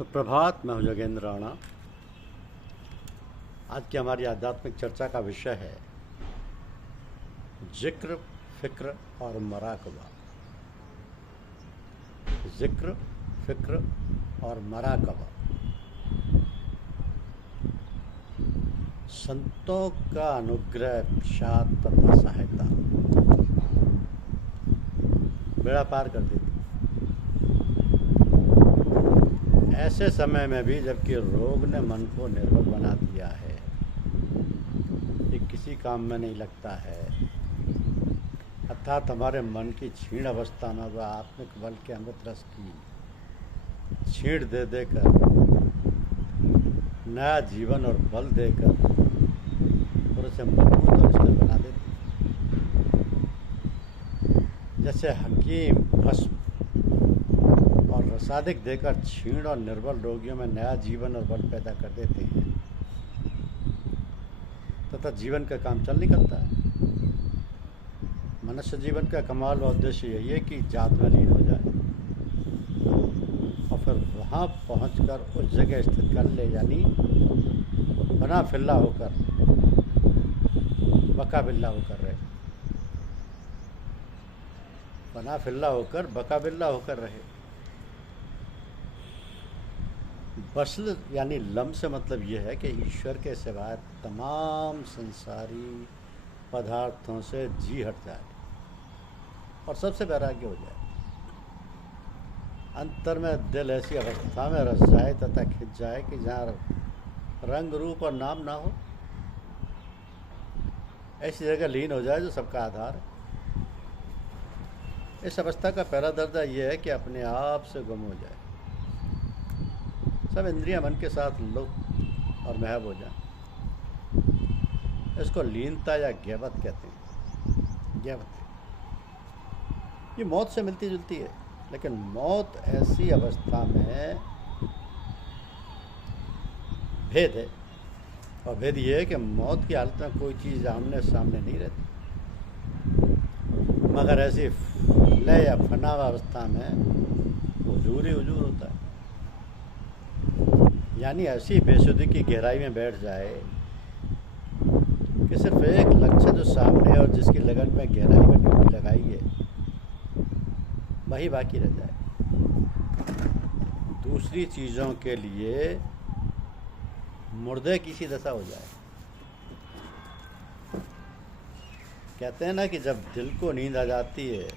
सुप्रभात। मैं हूं जोगेंद्र राणा। आज की हमारी आध्यात्मिक चर्चा का विषय है जिक्र, फिक्र और मराकबा। जिक्र, फिक्र और मराकबा। संतों का अनुग्रह, प्रसाद तथा सहायता बेड़ा पार कर देती। ऐसे समय में भी जबकि रोग ने मन को निर्बल बना दिया है, ये किसी काम में नहीं लगता है, अर्थात हमारे मन की क्षीण अवस्था में वह आत्मिक बल के अमृत रस की छींड़ दे देकर नया जीवन और बल देकर पूरे से मजबूत और स्थिर बना देती। जैसे हकीम भस्म और रसादिक देकर क्षीण और निर्बल रोगियों में नया जीवन और बल पैदा कर देते हैं तथा जीवन का काम चल निकलता है। मनुष्य जीवन का कमाल व उद्देश्य यही है कि जात में लीन हो जाए और फिर वहाँ पहुंचकर उस जगह स्थित कर ले, यानी बना फिल्ला होकर, बका बिल्ला होकर रहे। बना फिल्ला होकर, बका बिल्ला होकर रहे। बसल यानी लम से मतलब यह है कि ईश्वर के सिवाय तमाम संसारी पदार्थों से जी हट जाए और सबसे वैराग्य हो जाए। अंतर में दिल ऐसी अवस्था में रस जाए तथा खिंच जाए कि जहाँ रंग रूप और नाम ना हो, ऐसी जगह लीन हो जाए जो सबका आधार है। इस अवस्था का पहला दर्जा यह है कि अपने आप से गुम हो जाए, सब इंद्रियां मन के साथ लुप्त और महव हो जाए। इसको लीनता या ज्ञवत कहते हैं। ज्ञवत ये मौत से मिलती जुलती है, लेकिन मौत ऐसी अवस्था में भेद है। और भेद ये है कि मौत की हालत में कोई चीज़ आमने सामने नहीं रहती, मगर ऐसी लय या फनावा अवस्था में हुजूर ही हुजूर होता है। यानी ऐसी बेसुधी की गहराई में बैठ जाए कि सिर्फ एक लक्ष्य जो सामने और जिसकी लगन में गहराई में डुबकी लगाई है वही बाकी रह जाए। दूसरी चीज़ों के लिए मुर्दे की सी दशा हो जाए। कहते हैं ना कि जब दिल को नींद आ जाती है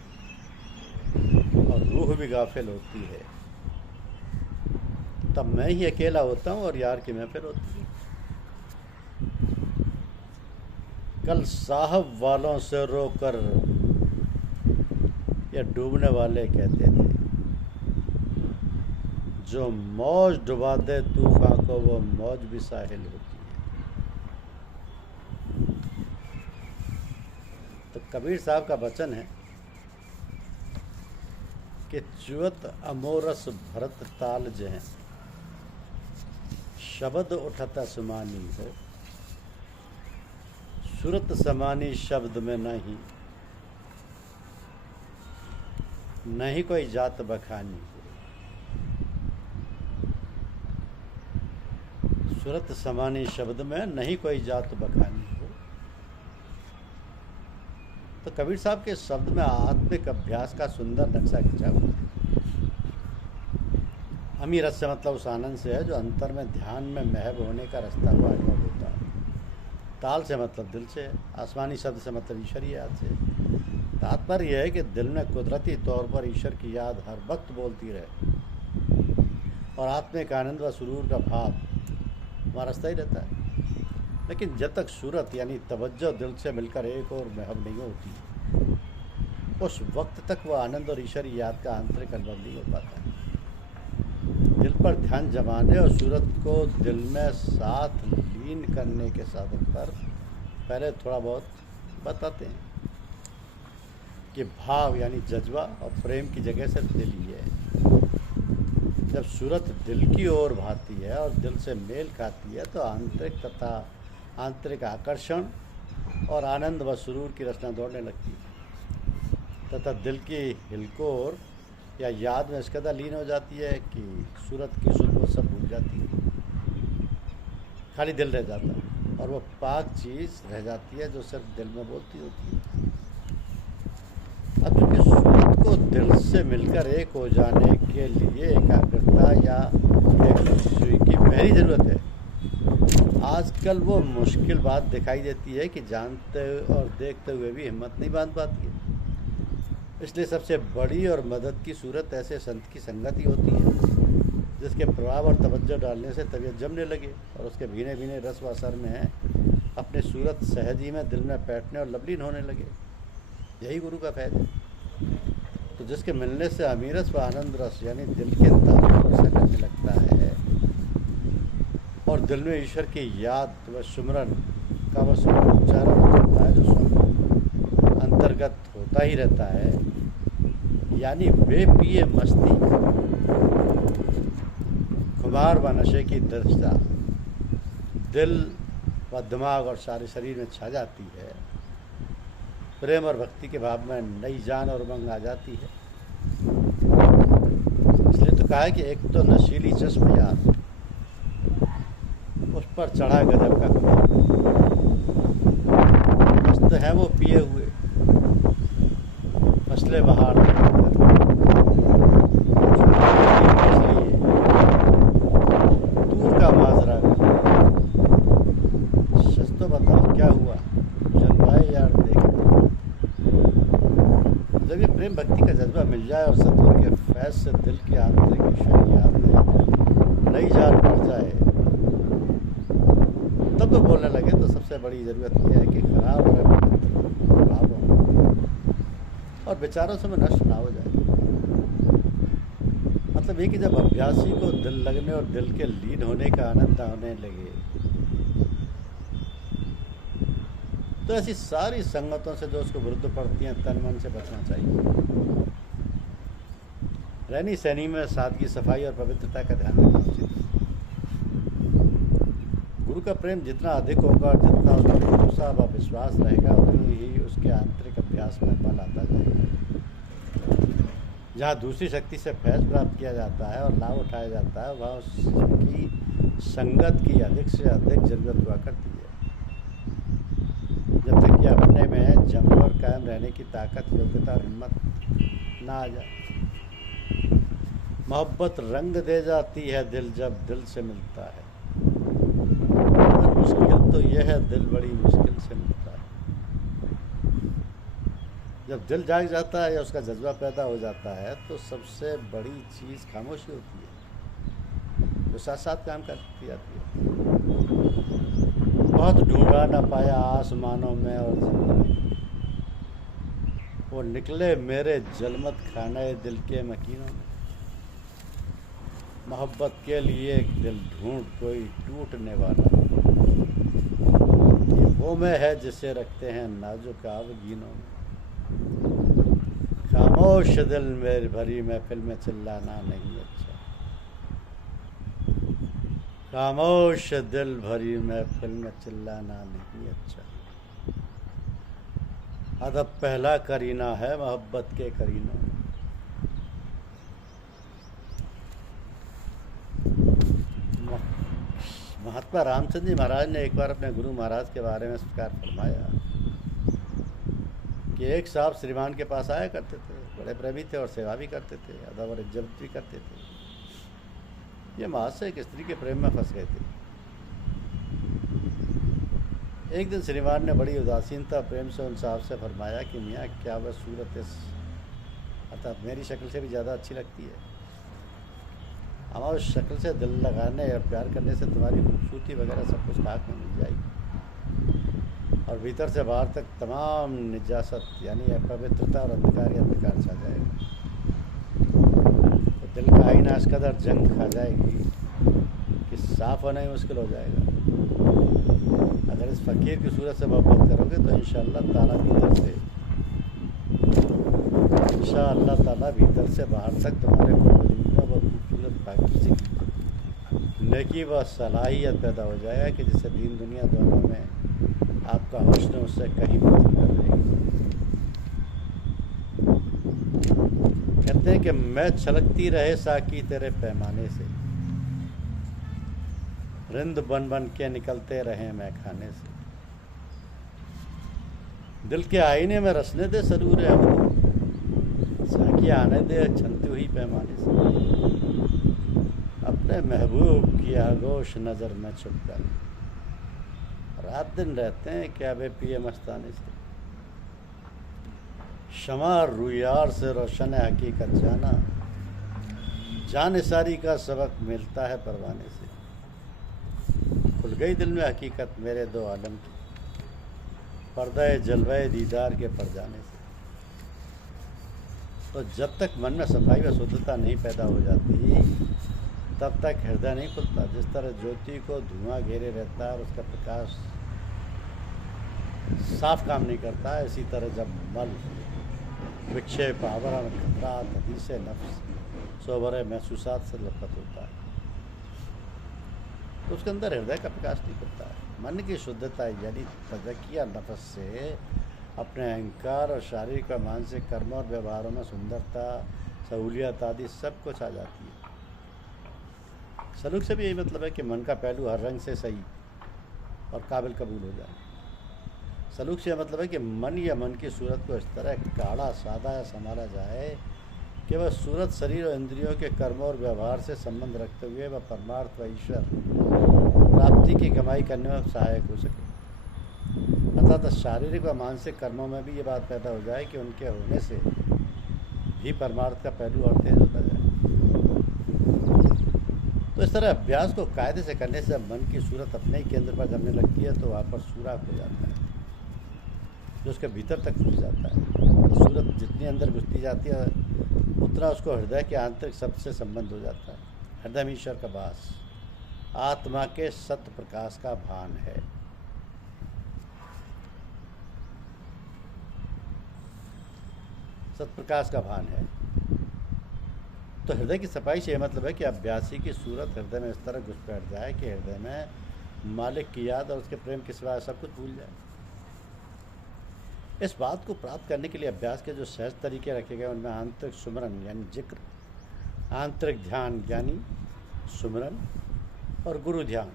और रूह भी गाफिल होती है, तब मैं ही अकेला होता हूँ और यार की महफिल होती है। कल साहब वालों से रोकर या डूबने वाले कहते थे, जो मौज डुबा दे तूफान को वो मौज भी साहिल होती है। तो कबीर साहब का वचन है कि चुअत अमोरस भरत ताल जह शब्द उठत समानी हो, सुरत समानी शब्द में नहीं कोई जात बखानी हो। सुरत समानी शब्द में नहीं कोई जात बखानी हो। तो कबीर साहब के शब्द में आत्मिक अभ्यास का सुंदर नक्शा खिंचा हुआ है। अमीरत से मतलब उस आनंद से है जो अंतर में ध्यान में महब होने का रास्ता हुआ अनुभव होता है। ताल से मतलब दिल से, आसमानी शब्द से मतलब ईश्वरीय याद से। तात्पर्य यह है कि दिल में कुदरती तौर पर ईश्वर की याद हर वक्त बोलती रहे और आत्मिक आनंद व सुरूर का भाव वारसता ही रहता है। लेकिन जब तक सूरत यानी तवज्जो दिल से मिलकर एक और महब नहीं होती, उस वक्त तक वह आनंद और ईश्वरीय याद का आंतरिक अनुभव नहीं हो पाता। दिल पर ध्यान जमाने और सूरत को दिल में साथ लीन करने के साधन पर पहले थोड़ा बहुत बताते हैं कि भाव यानी जज्बा और प्रेम की जगह सिर्फ दिल ही है। जब सूरत दिल की ओर भाती है और दिल से मेल खाती है तो आंतरिक आकर्षण और आनंद व सुरूर की रचना दौड़ने लगती है तथा दिल की हिलकोर या याद में इस कदर लीन हो जाती है कि सूरत की सुध वो सब भूल जाती है, खाली दिल रह जाता है और वो पाक चीज़ रह जाती है जो सिर्फ दिल में बोलती होती है। अब चूँकि सूरत को दिल से मिलकर एक हो जाने के लिए एकाग्रता या एक दूसरे की पहली ज़रूरत है। आजकल वो मुश्किल बात दिखाई देती है कि जानते और देखते हुए भी हिम्मत नहीं बांध पाती है। इसलिए सबसे बड़ी और मदद की सूरत ऐसे संत की संगति होती है जिसके प्रभाव और तवज्जो डालने से तबीयत जमने लगे और उसके भीने भीने रस व असर में अपने सूरत सहजी में दिल में बैठने और लवलीन होने लगे। यही गुरु का फैज़ है। तो जिसके मिलने से अमीरस व आनंद रस यानी दिल के ताल्लुक पर असर करने लगता है और दिल में ईश्वर की याद व सुमरन का वह सुमरन उच्चारण होता है जो स्वयं अंतर्गत होता ही रहता है, यानी बेपिए मस्ती खुमार व नशे की दृष्टा दिल व दिमाग और सारे शरीर में छा जाती है। प्रेम और भक्ति के भाव में नई जान और उमंग आ जाती है। इसलिए तो कहा है कि एक तो नशीली चश्म याद, उस पर चढ़ा गजब का खुमार, मस्त है वो पिए हुए फसले बहार दूर का माजरा। सच तो बताओ क्या हुआ, जलवाए यार देख। जब ये प्रेम भक्ति का जज्बा मिल जाए और सतगुरु के फैज़ से दिल की आंतरिक ईश्वरीयात में नई जान बढ़ जाए तब वो बोलने लगे तो सबसे बड़ी ज़रूरत यह है कि खराब और अपवित्र भावों और विचारों से में नष्ट ना हो जाए। मतलब ये कि जब अभ्यासी को दिल लगने और दिल के लीन होने का आनंद होने लगे तो ऐसी सारी संगतों से जो उसको विरुद्ध पड़ती हैं तन मन से बचना चाहिए। रहनी सहनी में सादगी, सफाई और पवित्रता का ध्यान रखना उचित है। गुरु का प्रेम जितना अधिक होगा और जितना उस पर भरोसा व विश्वास रहेगा उतनी ही उसके आंतरिक अभ्यास में बल आता जाएगा। जहाँ दूसरी शक्ति से फैज़ प्राप्त किया जाता है और लाभ उठाया जाता है वहाँ उसकी संगत की अधिक से अधिक जरूरत हुआ करती है। जब तक कि अपने में जमे और कायम रहने की ताकत, योग्यता और हिम्मत ना आ जाए। मोहब्बत रंग दे जाती है दिल जब दिल से मिलता है, और मुश्किल तो यह है दिल बड़ी मुश्किल से मिलता है। जब दिल जाग जाता है या उसका जज्बा पैदा हो जाता है तो सबसे बड़ी चीज़ खामोशी होती है जो साथ साथ काम करती जाती है। बहुत ढूंढा न पाया आसमानों में और ज़मीन में, वो निकले मेरे जलमत खाने दिल के मकीनों में। मोहब्बत के लिए एक दिल ढूंढ कोई टूटने वाला, ये वो में है जिसे रखते हैं नाजुक आवगीनों में। खामोश दिल मेरी भरी महफिल में चिल्लाना नहीं अच्छा, खामोश दिल भरी महफिल में चिल्लाना नहीं अच्छा। अदब पहला करीना है मोहब्बत के करीनों में। महात्मा रामचंद्र जी महाराज ने एक बार अपने गुरु महाराज के बारे में स्वीकार फरमाया कि एक साहब श्रीमान के पास आया करते थे, बड़े प्रेमी थे और सेवा भी करते थे, अदब और इज्जत भी करते थे। ये महाराज से एक स्त्री के प्रेम में फंस गए थे। एक दिन श्रीमान ने बड़ी उदासीनता प्रेम से उन साहब से फरमाया कि मियाँ क्या वह सूरत इस अर्थात मेरी शक्ल से भी ज़्यादा अच्छी लगती है। हमारी उस शक्ल से दिल लगाने और प्यार करने से तुम्हारी खूबसूरती वगैरह सब कुछ खाक में मिल जाएगी और भीतर से बाहर तक तमाम निजासत यानी अपवित्रता और अंधकार छा जाएगा। तो दिल का आईना इस कदर जंग खा जाएगी कि साफ होना ही मुश्किल हो जाएगा। अगर इस फ़कीर की सूरत से मोहब्बत करोगे तो इंशाअल्लाह ताला भीतर से बाहर तक तुम्हारे वजूद में वह खूबसूरत पाकीज़गी नेकी व सलाहियत पैदा हो जाएगा कि जिससे दीन दुनिया दोनों में आपका हुस्न उससे कहीं बढ़कर रहेगा। कहते हैं कि मैं छलकती रहे साकी तेरे पैमाने से, रिंद बन बन के निकलते रहे मैं खाने से। दिल के आईने में रसने दे सरूर है अब, साकी आने दे छनती हुई पैमाने से। अपने महबूब की आगोश नज़र में छुप कर, रात दिन रहते हैं क्या वे पिए मस्ताने से। शमा रुयार से रोशन है हकीकत जाना, जान सारी का सबक मिलता है परवाने से। खुल गई दिल में हकीकत मेरे दो आलम की, पर्दा जलवाए दीदार के पड़ जाने से। तो जब तक मन में सफाई व शुद्धता नहीं पैदा हो जाती, तब तक हृदय नहीं खुलता। जिस तरह ज्योति को धुआं घेरे रहता है और उसका प्रकाश साफ काम नहीं करता है, इसी तरह जब मल विक्षेप आवरण खतरात हदीस नफ्स सोबर महसूसात से लपत होता है, तो उसके अंदर हृदय का प्रकाश नहीं करता है। मन की शुद्धता यानी तज़किया नफ्स से अपने अहंकार और शारीरिक व मानसिक कर्मों और व्यवहारों में सुंदरता, सहूलियत आदि सब कुछ आ जाती है। सलूक से भी यही मतलब है कि मन का पहलू हर रंग से सही और काबिल कबूल हो जाए। सलूक से यह मतलब है कि मन या मन की सूरत को इस तरह काढ़ा सादा या संभाला जाए कि वह सूरत शरीर और इंद्रियों के कर्मों और व्यवहार से संबंध रखते हुए वह परमार्थ व ईश्वर प्राप्ति की कमाई करने में सहायक हो सके। अर्थात शारीरिक व मानसिक कर्मों में भी ये बात पैदा हो जाए कि उनके होने से भी परमार्थ का पहलू और तेज होता जाए। तो इस तरह अभ्यास को कायदे से करने से मन की सूरत अपने ही केंद्र पर जमने लगती है, तो वहाँ पर सुराख हो जाता है जो उसके भीतर तक घुस जाता है। सूरत जितनी अंदर घुसती जाती है उतना उसको हृदय के आंतरिक शब्द से संबंध हो जाता है। हृदय में ईश्वर का वास, आत्मा के सत्य प्रकाश का भान है। सत्य प्रकाश का भान है। तो हृदय की सफाई से यह मतलब है कि अभ्यासी की सूरत हृदय में इस तरह घुस बैठ जाए कि हृदय में मालिक की याद और उसके प्रेम के सिवा सब कुछ भूल जाए। इस बात को प्राप्त करने के लिए अभ्यास के जो सहज तरीके रखे गए उनमें आंतरिक सुमरन यानी जिक्र, आंतरिक ध्यान यानी सुमरन और गुरु ध्यान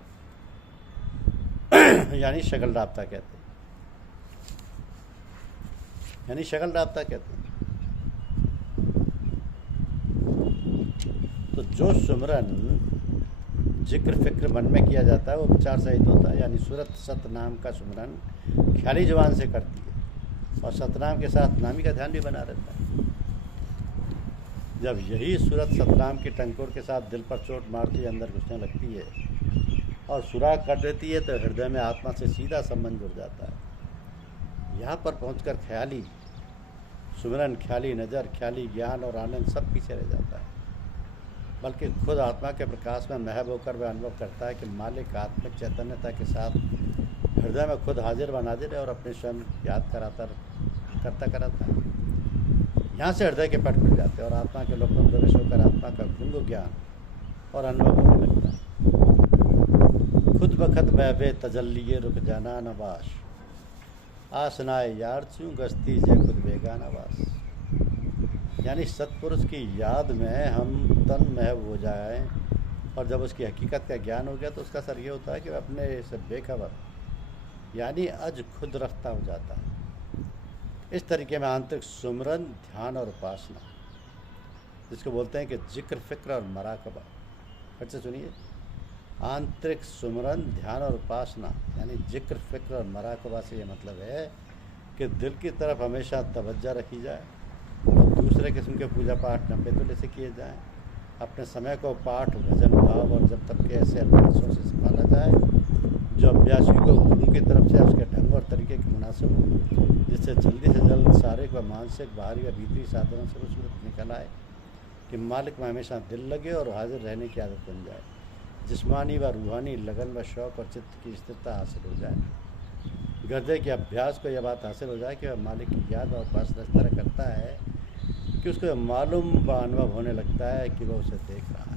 यानी शकल राब्ता कहते हैं, तो जो सुमरन जिक्र फिक्र मन में किया जाता है वो विचार सहित होता है, यानी सूरत सतनाम का सुमरन ख्याली जबान से करती है और सतनाम के साथ नामी का ध्यान भी बना रहता है। जब यही सूरत सतनाम की टंकोर के साथ दिल पर चोट मारती अंदर घुसने लगती है और सुराग कर देती है, तो हृदय में आत्मा से सीधा संबंध जुड़ जाता है। यहाँ पर पहुंचकर ख्याली सुमरन, ख्याली नज़र, ख्याली ज्ञान और आनंद सब पीछे रह जाता है, बल्कि खुद आत्मा के प्रकाश में महब होकर वह अनुभव करता है कि मालिक आत्मिक चैतन्यता के साथ हृदय में खुद हाजिर व नाजिर है और अपने स्वयं याद करता है। यहाँ से हृदय के पट खुल जाते हैं और आत्मा के लोक में प्रवेश होकर आत्मा का गुंग ज्ञान और अनुभव होने लगता है। खुद बखत बहबे तजल्लिए रुक जाना नवाश, आसनाए यार चूँ गस्ती जय खुद बेगाना वास। यानी सत्पुरुष की याद में हम तन महब हो जाएं और जब उसकी हकीकत का ज्ञान हो गया तो उसका असर ये होता है कि वह अपने से बेखबर यानी अज खुद रफ्ता हो जाता है। इस तरीके में आंतरिक सुमरन, ध्यान और उपासना, जिसको बोलते हैं कि जिक्र फिक्र और मराकबा, फिर से सुनिए, आंतरिक सुमरन, ध्यान और उपासना यानी जिक्र फिक्र और मराकबा से ये मतलब है कि दिल की तरफ हमेशा तवज्जो रखी जाए और दूसरे किस्म के पूजा पाठ नब्बे तोले से किए जाएं। अपने समय को पाठ, भजन, भाव और जब तक के ऐसे अभ्यासों से संभाला जाए जो अभ्यासी को गुरु की तरफ से उसके ढंग और तरीके के मुनासिब हो, जिससे जल्दी से जल्द शारीरिक व मानसिक, बाहरी व भीतरी साधनों से वो सूरत निकल आए कि मालिक में हमेशा दिल लगे और हाजिर रहने की आदत बन जाए। जिस्मानी व रूहानी लगन व शौक़ और चित्त की स्थिरता हासिल हो जाए। गर्दे के अभ्यास को यह बात हासिल हो जाए कि वह मालिक की याद और उपासना इस तरह करता है कि उसको मालूम व अनुभव होने लगता है कि वह उसे देख रहा है।